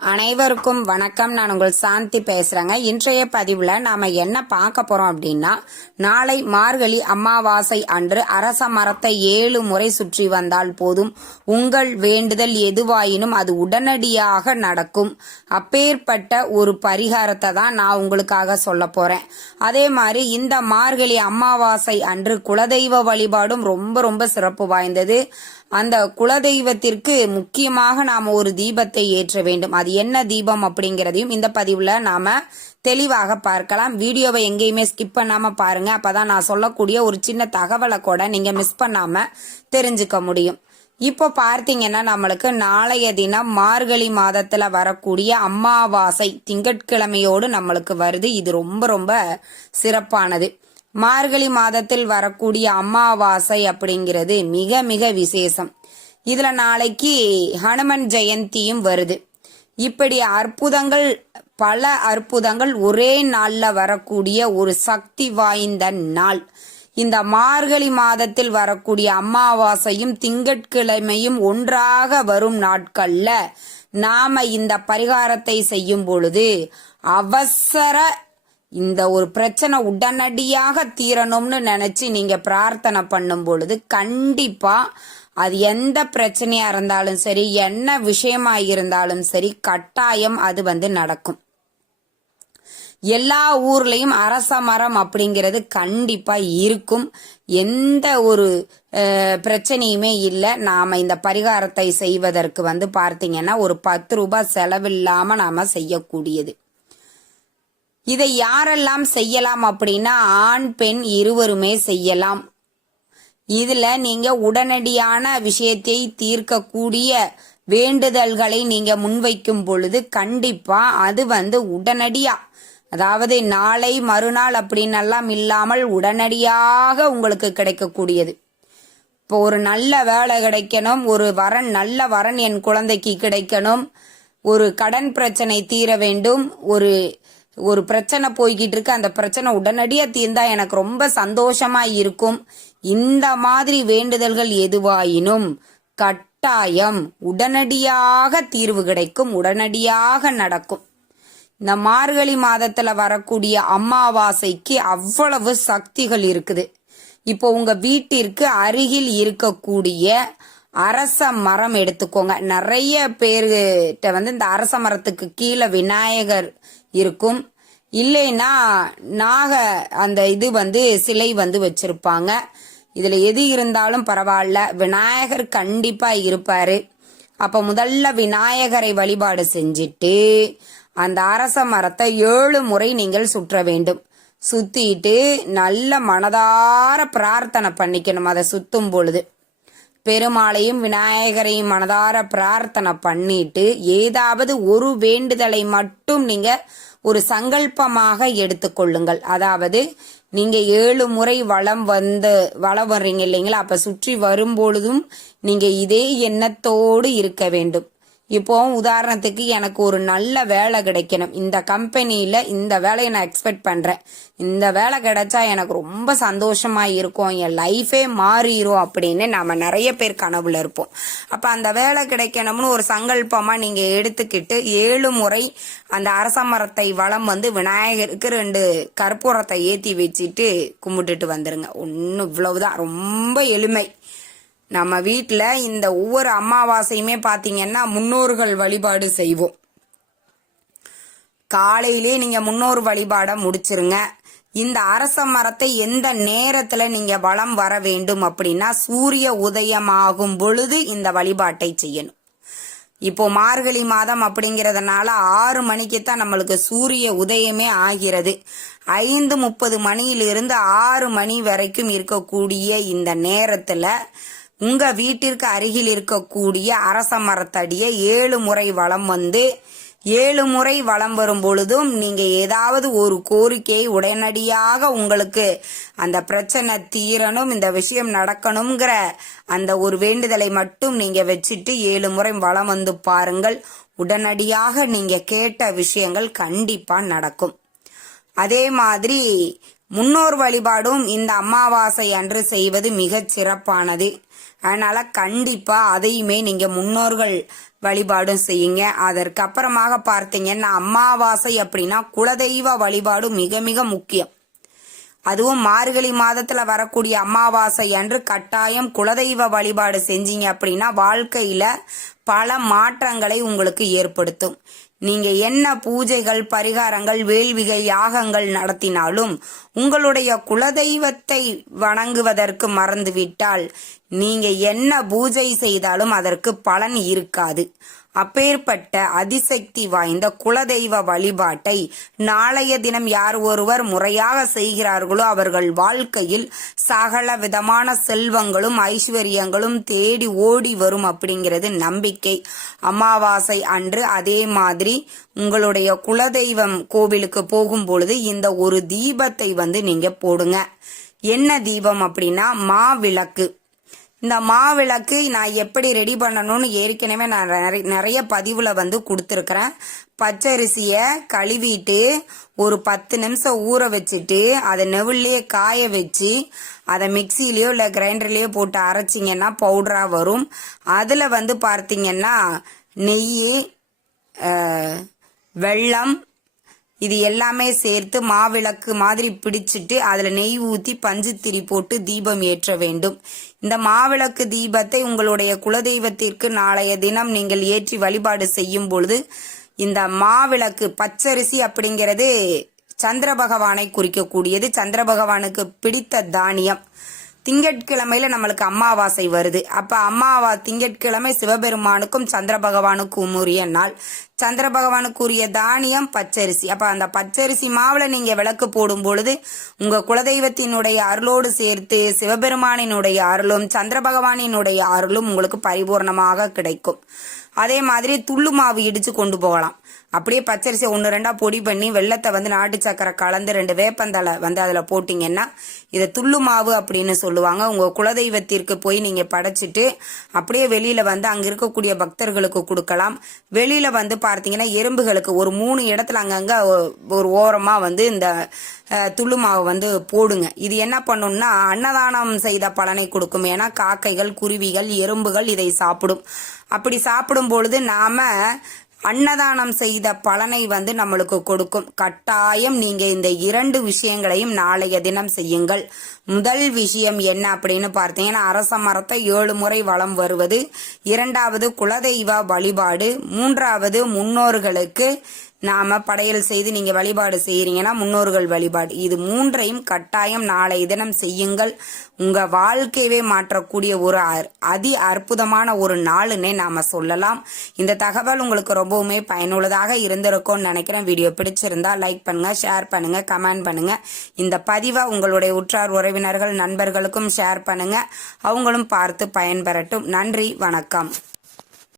அனைவருக்கும் வணக்கம். நான் உங்கள் சாந்தி பேசுறேங்க. இன்றைய பதிவுல நாம என்ன பார்க்க போறோம் அப்படின்னா, நாளை மார்கழி அமாவாசை அன்று அரச மரத்தை 7 முறை சுற்றி வந்தால் போதும், உங்கள் வேண்டுதல் எதுவாயினும் அது உடனடியாக நடக்கும். அப்பேற்பட்ட ஒரு பரிகாரத்தை தான் நான் உங்களுக்காக சொல்ல போறேன். அதே மாதிரி இந்த மார்கழி அமாவாசை அன்று குலதெய்வ வழிபாடும் ரொம்ப ரொம்ப சிறப்பு வாய்ந்தது. அந்த குலதெய்வத்திற்கு முக்கியமாக நாம ஒரு தீபத்தை ஏற்ற வேண்டும். அது என்ன தீபம் அப்படிங்கிறதையும் இந்த பதிவுல நாம தெளிவாக பார்க்கலாம். வீடியோவை எங்கேயுமே ஸ்கிப் பண்ணாம பாருங்க. அப்பதான் நான் சொல்லக்கூடிய ஒரு சின்ன தகவலை கூட நீங்க மிஸ் பண்ணாம தெரிஞ்சுக்க முடியும். இப்போ பார்த்தீங்கன்னா, நம்மளுக்கு நாளைய தினம் மார்கழி மாதத்துல வரக்கூடிய அமாவாசை திங்கட்கிழமையோடு நம்மளுக்கு வருது. இது ரொம்ப ரொம்ப சிறப்பானது. மார்கழி மாதத்தில் வரக்கூடிய அமாவாசை அப்படிங்கிறது மிக மிக விசேஷம். இதுல நாளைக்கு ஹனுமன் ஜெயந்தியும் வருது. இப்படி அற்புதங்கள், பல அற்புதங்கள் ஒரே நாள்ல வரக்கூடிய ஒரு சக்தி வாய்ந்த நாள். இந்த மார்கழி மாதத்தில் வரக்கூடிய அமாவாசையும் திங்கட்கிழமையும் ஒன்றாக வரும் நாட்கள்ல நாம இந்த பரிகாரத்தை செய்யும் பொழுது அவசர இந்த ஒரு பிரச்சனை உடனடியாக தீரணும்னு நினைச்சு நீங்க பிரார்த்தனை பண்ணும் பொழுது கண்டிப்பா அது எந்த பிரச்சனையா இருந்தாலும் சரி, என்ன விஷயமா இருந்தாலும் சரி, கட்டாயம் அது நடக்கும். எல்லா ஊர்லயும் அரச மரம் அப்படிங்கிறது கண்டிப்பா இருக்கும். எந்த ஒரு பிரச்சனையுமே இல்லை. நாம இந்த பரிகாரத்தை செய்வதற்கு பார்த்தீங்கன்னா ஒரு 10 ரூபாய் செலவில்லாம நாம செய்யக்கூடியது. இதை யாரெல்லாம் செய்யலாம் அப்படின்னா, ஆண் பெண் இருவருமே செய்யலாம். இதுல நீங்க உடனடியான விஷயத்தை தீர்க்கக்கூடிய வேண்டுதல்களை நீங்க முன்வைக்கும் பொழுது கண்டிப்பா அது உடனடியா, அதாவது நாளை மறுநாள் அப்படின்னு எல்லாம் இல்லாமல் உடனடியாக உங்களுக்கு கிடைக்கக்கூடியது. இப்போ ஒரு நல்ல வேலை கிடைக்கணும், ஒரு வரன், நல்ல வரன் என் குழந்தைக்கு கிடைக்கணும், ஒரு கடன் பிரச்சனை தீர வேண்டும், ஒரு பிரச்சனை போய்கிட்டு இருக்கு, அந்த பிரச்சனை உடனடியா தீர்ந்தா எனக்கு ரொம்ப சந்தோஷமா இருக்கும். இந்த மாதிரி வேண்டுதல்கள் எதுவாயினும் கட்டாயம் உடனடியாக தீர்வு கிடைக்கும், உடனடியாக நடக்கும். இந்த மார்கழி மாதத்துல வரக்கூடிய அமாவாசைக்கு அவ்வளவு சக்திகள் இருக்குது. இப்போ உங்க வீட்டிற்கு அருகில் இருக்கக்கூடிய அரச மரம் எடுத்துக்கோங்க. நிறைய பேர்கிட்ட இந்த அரச மரத்துக்கு கீழே விநாயகர் இருக்கும், இல்லைன்னா நாக அந்த சிலை வச்சிருப்பாங்க. இதுல எது இருந்தாலும் பரவாயில்ல, விநாயகர் கண்டிப்பா இருப்பாரு. அப்ப முதல்ல விநாயகரை வழிபாடு செஞ்சிட்டு அந்த அரச மரத்தை 7 முறை நீங்கள் சுற்ற வேண்டும். சுத்திட்டு நல்ல மனதார பிரார்த்தனை பண்ணிக்கணும். அதை சுத்தும் பொழுது பெருமாளையும் விநாயகரையும் மனதார பிரார்த்தனை பண்ணிட்டு ஏதாவது ஒரு வேண்டுதலை மட்டும் நீங்க ஒரு சங்கல்பமாக எடுத்துக்கொள்ளுங்கள். அதாவது நீங்க 7 முறை வலம் வர்றீங்க இல்லைங்களா, அப்ப சுற்றி வரும்பொழுதும் நீங்க இதே எண்ணத்தோடு இருக்க வேண்டும். இப்போ உதாரணத்துக்கு எனக்கு ஒரு நல்ல வேலை கிடைக்கணும், இந்த கம்பெனியில இந்த வேலையை நான் எக்ஸ்பெக்ட் பண்றேன், இந்த வேலை கிடைச்சா எனக்கு ரொம்ப சந்தோஷமா இருக்கும், என் லைஃபே மாறிடும் அப்படின்னு நாம நிறைய பேர் கனவுல இருப்போம். அப்ப அந்த வேலை கிடைக்கணும்னு ஒரு சங்கல்பமா நீங்க எடுத்துக்கிட்டு 7 முறை அந்த அரச மரத்தை வலம் விநாயகருக்கு 2 கற்பூரத்தை ஏத்தி வச்சுட்டு கும்பிட்டுட்டு வந்துருங்க. ஒன்னும் இவ்வளவுதான், ரொம்ப எளிமை. நம்ம வீட்டில் இந்த ஒவ்வொரு அமாவாசையுமே பார்த்தீங்கன்னா முன்னோர்கள் வழிபாடு செய்வோம். காலையிலே நீங்க முன்னோர் வழிபாட முடிச்சிருங்க. இந்த அரச மரத்தை எந்த நேரத்துல நீங்க வலம் வர வேண்டும் அப்படின்னா, சூரிய உதயமாகும் பொழுது இந்த வழிபாட்டை செய்யணும். இப்போ மார்கழி மாதம் அப்படிங்கிறதுனால 6 மணிக்கு தான் நம்மளுக்கு சூரிய உதயமே ஆகிறது. 5:30 மணியிலிருந்து 6 மணி வரைக்கும் இருக்கக்கூடிய இந்த நேரத்துல உங்க வீட்டிற்கு அருகில் இருக்கக்கூடிய அரச மரத்தடியை 7 முறை வலம் 7 முறை வலம் வரும் பொழுதும் நீங்க ஏதாவது ஒரு கோரிக்கையை உடனடியாக உங்களுக்கு அந்த பிரச்சனை தீரணும், இந்த விஷயம் நடக்கணுங்கிற அந்த ஒரு வேண்டுதலை மட்டும் நீங்க வச்சுட்டு 7 முறை வலம் பாருங்கள். உடனடியாக நீங்க கேட்ட விஷயங்கள் கண்டிப்பா நடக்கும். அதே மாதிரி முன்னோர் வழிபாடும் இந்த அமாவாசை அன்று செய்வது மிகச் சிறப்பானது. அதனால கண்டிப்பா அதையுமே நீங்க முன்னோர்கள் வழிபாடும் செய்யுங்க. அதற்கு அப்புறமாக பார்த்தீங்கன்னா அமாவாசை அப்படின்னா குலதெய்வ வழிபாடு மிக மிக முக்கியம். அதுவும் மார்கழி மாதத்துல வரக்கூடிய அமாவாசை அன்று கட்டாயம் குலதெய்வ வழிபாடு செஞ்சீங்க அப்படின்னா வாழ்க்கையில பல மாற்றங்களை உங்களுக்கு ஏற்படுத்தும். நீங்க என்ன பூஜைகள் பரிகாரங்கள் வேள்விகை யாகங்கள் நடத்தினாலும் உங்களுடைய குலதெய்வத்தை வணங்குவதற்கு மறந்துவிட்டால் நீங்க என்ன பூஜை செய்தாலும் அதற்கு பலன் இருக்காது. அப்பேற்பட்ட அதிசக்தி வாய்ந்த குலதெய்வ வழிபாட்டை நாளைய தினம் யார் ஒருவர் முறையாக செய்கிறார்களோ அவர்கள் வாழ்க்கையில் சகல விதமான செல்வங்களும் ஐஸ்வர்யங்களும் தேடி ஓடி வரும் அப்படிங்கிறது நம்பிக்கை. அமாவாசை அன்று அதே மாதிரி உங்களுடைய குலதெய்வம் கோவிலுக்கு போகும் பொழுது இந்த ஒரு தீபத்தை நீங்க போடுங்க. என்ன தீபம் அப்படின்னா மாவிளக்கு. இந்த மாவிளக்கு நான் எப்படி ரெடி பண்ணணும்னு ஏற்கனவே நான் நிறைய பதிவுல கொடுத்துருக்கிறேன். பச்சரிசியை கழுவிட்டு ஒரு 10 நிமிஷம் ஊற வச்சுட்டு அதை நெவுள்ளையே காய வச்சு அதை மிக்சிலேயோ இல்லை கிரைண்டர்லேயோ போட்டு அரைச்சிங்கன்னா பவுடரா வரும். அதில் பார்த்தீங்கன்னா நெய், வெல்லம் இது எல்லாமே சேர்த்து மாவிளக்கு மாதிரி பிடிச்சிட்டு அதில் நெய் ஊற்றி பஞ்சுத்திரி போட்டு தீபம் ஏற்ற வேண்டும். இந்த மாவிளக்கு தீபத்தை உங்களுடைய குலதெய்வத்திற்கு நாளைய தினம் நீங்கள் ஏற்றி வழிபாடு செய்யும் பொழுது இந்த மாவிளக்கு பச்சரிசி அப்படிங்கிறது சந்திர பகவானை குறிக்கக்கூடியது. சந்திர பகவானுக்கு பிடித்த தானியம். திங்கட்கிழமையில நம்மளுக்கு அமாவாசை வருது. அப்ப திங்கட்கிழமை சிவபெருமானுக்கும் சந்திர பகவானுக்கும் உரிய நாள். சந்திர பகவானுக்குரிய தானியம் பச்சரிசி. அப்ப அந்த பச்சரிசி மாவுல நீங்க விளக்கு போடும் பொழுது உங்க குலதெய்வத்தினுடைய அருளோடு சேர்த்து சிவபெருமானினுடைய அருளும் சந்திர பகவானினுடைய அருளும் உங்களுக்கு பரிபூர்ணமாக கிடைக்கும். அதே மாதிரி துள்ளு மாவு இடிச்சு கொண்டு போகலாம். அப்படியே பச்சரிசியை 1-2 பொடி பண்ணி வெள்ளத்தை நாட்டு சக்கரை கலந்து 2 வேப்பந்தலை அதுல போட்டீங்கன்னா இதை துள்ளு மாவு அப்படின்னு சொல்லுவாங்க. உங்க குலதெய்வத்திற்கு போய் நீங்க படைச்சிட்டு அப்படியே வெளியில அங்க இருக்கக்கூடிய பக்தர்களுக்கு கொடுக்கலாம். வெளியில பார்த்தீங்கன்னா எறும்புகளுக்கு ஒரு 3 இடத்துல அங்கங்க ஒரு ஓரமா இந்த துள்ளு மாவு போடுங்க. இது என்ன பண்ணும்னா அன்னதானம் செய்த பலனை கொடுக்கும். ஏன்னா காக்கைகள், குருவிகள், எறும்புகள் இதை சாப்பிடும். அப்படி சாப்பிடும் பொழுது நாம அன்னதானம் செய்த பலனை நம்மளுக்கு கொடுக்கும். கட்டாயம் நீங்க இந்த 2 விஷயங்களையும் நாளைய தினம் செய்யுங்கள். முதல் விஷயம் என்ன அப்படின்னு பார்த்தீங்கன்னா அரச மரத்தை 7 முறை வலம் வருவது, 2வது குலதெய்வ வழிபாடு, 3வது முன்னோர்களுக்கு நாம படையல் செய்து நீங்க வழிபாடு செய்யறீங்கன்னா முன்னோர்கள் வழிபாடு. இது 3ஐயும் கட்டாயம் நாளை தினம் செய்யுங்கள். உங்க வாழ்க்கையவே மாற்றக்கூடிய ஒரு அதி அற்புதமான ஒரு நாளுன்னே நாம சொல்லலாம். இந்த தகவல் உங்களுக்கு ரொம்பவுமே பயனுள்ளதாக இருந்திருக்கும்னு நினைக்கிறேன். வீடியோ பிடிச்சிருந்தா லைக் பண்ணுங்க, ஷேர் பண்ணுங்க, கமெண்ட் பண்ணுங்க. இந்த பதிவை உங்களுடைய உற்றார் உறவினர்கள் நண்பர்களுக்கும் ஷேர் பண்ணுங்க. அவங்களும் பார்த்து பயன்பெறட்டும். நன்றி, வணக்கம்.